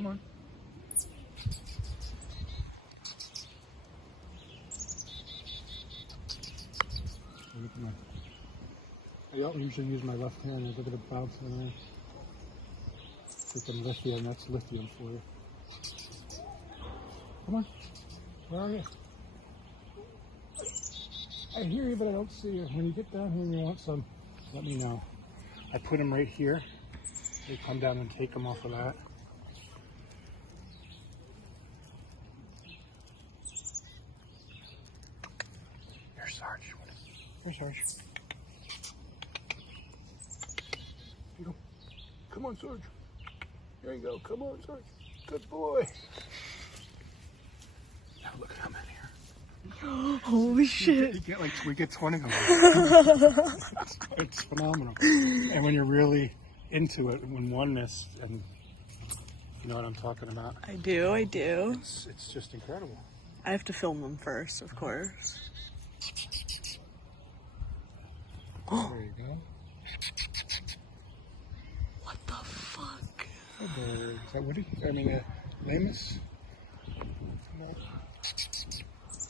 Come on. Come on. I don't usually use my left hand. I look at it bouncing around. Get some lithium. That's lithium for you. Come on. Where are you? I hear you, but I don't see you. When you get down here and you want some, let me know. I put them right here. You come down and take them off of that. Here's Sarge. Here's Sarge. Here you go. Come on, Sarge. There you go. Come on, Sarge. Good boy. Now look at how many here. Holy shit. We get 20 of them. It's phenomenal. And when you're really into it, when oneness, and you know what I'm talking about. I do. It's just incredible. I have to film them first, of course. There you go. What the fuck? Hey there. Is that Woody? I mean, Lamus?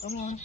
Come on.